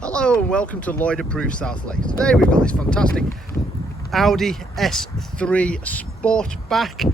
Hello and welcome to Lloyd Approved South Lakes. Today we've got this fantastic Audi S3 Sportback,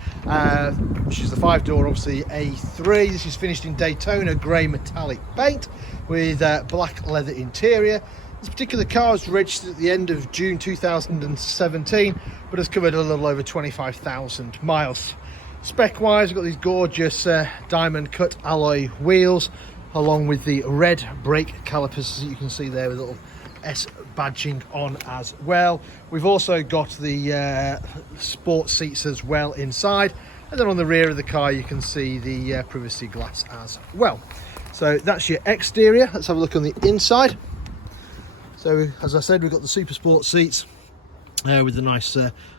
which is the 5-door, obviously A3. This is finished in Daytona Grey metallic paint with black leather interior. This particular car was registered at the end of June 2017, but has covered a little over 25,000 miles. Spec wise, we've got these gorgeous diamond cut alloy wheels, along with the red brake calipers, as you can see there, with a little S badging on as well. We've also got the sport seats as well inside, and then on the rear of the car you can see the privacy glass as well. So that's your exterior. Let's have a look on the inside. So as I said, we've got the super sport seats with the nice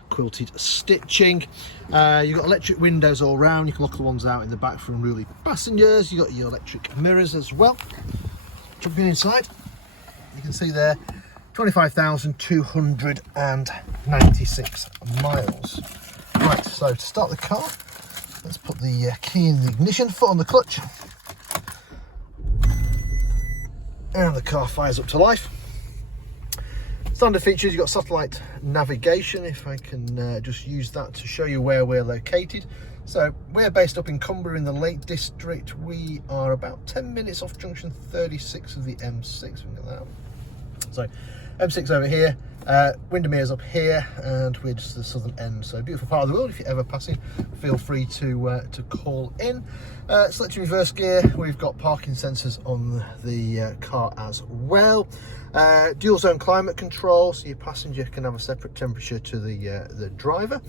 quilted stitching. You've got electric windows all round. You can look the ones out in the back for unruly passengers. You've got your electric mirrors as well. Jumping inside, you can see there 25,296 miles. Right, so to start the car, let's put the key in the ignition, foot on the clutch, and the car fires up to life. Standard features, you've got satellite navigation, if I can just use that to show you where we're located. So we're based up in Cumbria in the Lake District. We are about 10 minutes off junction 36 of the M6. Look at that. So M6 over here, Windermere's up here, and we're just the southern end. So beautiful part of the world. If you're ever passing, feel free to call in. Selecting reverse gear, we've got parking sensors on the car as well. Dual zone climate control, so your passenger can have a separate temperature to the driver.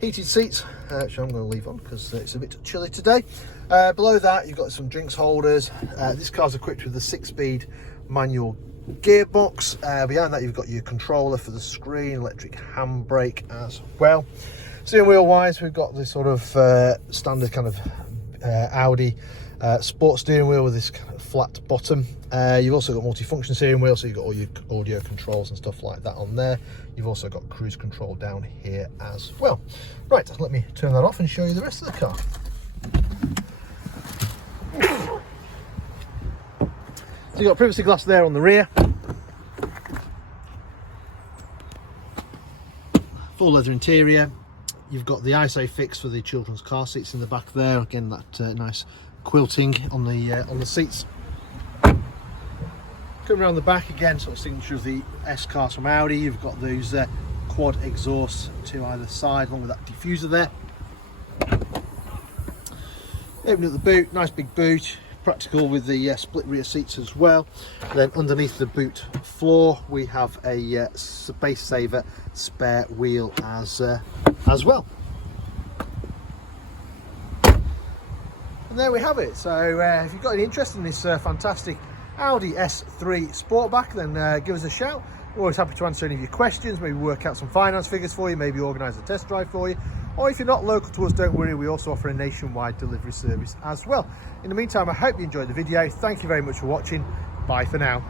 Heated seats, which I'm going to leave on because it's a bit chilly today. Below that, you've got some drinks holders. This car's equipped with a 6-speed manual gearbox. Behind that, you've got your controller for the screen, electric handbrake as well. Steering wheel wise, we've got this sort of standard kind of Audi sport steering wheel with this kind of flat bottom. You've also got multi-function steering wheel, so you've got all your audio controls and stuff like that on there. You've also got cruise control down here as well. Right, let me turn that off and show you the rest of the car. So you've got privacy glass there on the rear. Full leather interior. You've got the ISO fix for the children's car seats in the back there. Again, that nice quilting on the seats. Coming around the back again, sort of signature of the S cars from Audi. You've got those quad exhausts to either side, along with that diffuser there. Open up the boot, nice big boot. Practical with the split rear seats as well. Then underneath the boot floor we have a space saver spare wheel as well. And there we have it. So if you've got any interest in this fantastic Audi S3 Sportback, then give us a shout. We're always happy to answer any of your questions, maybe work out some finance figures for you, maybe organise a test drive for you. Or if you're not local to us, don't worry, we also offer a nationwide delivery service as well. In the meantime, I hope you enjoyed the video. Thank you very much for watching. Bye for now.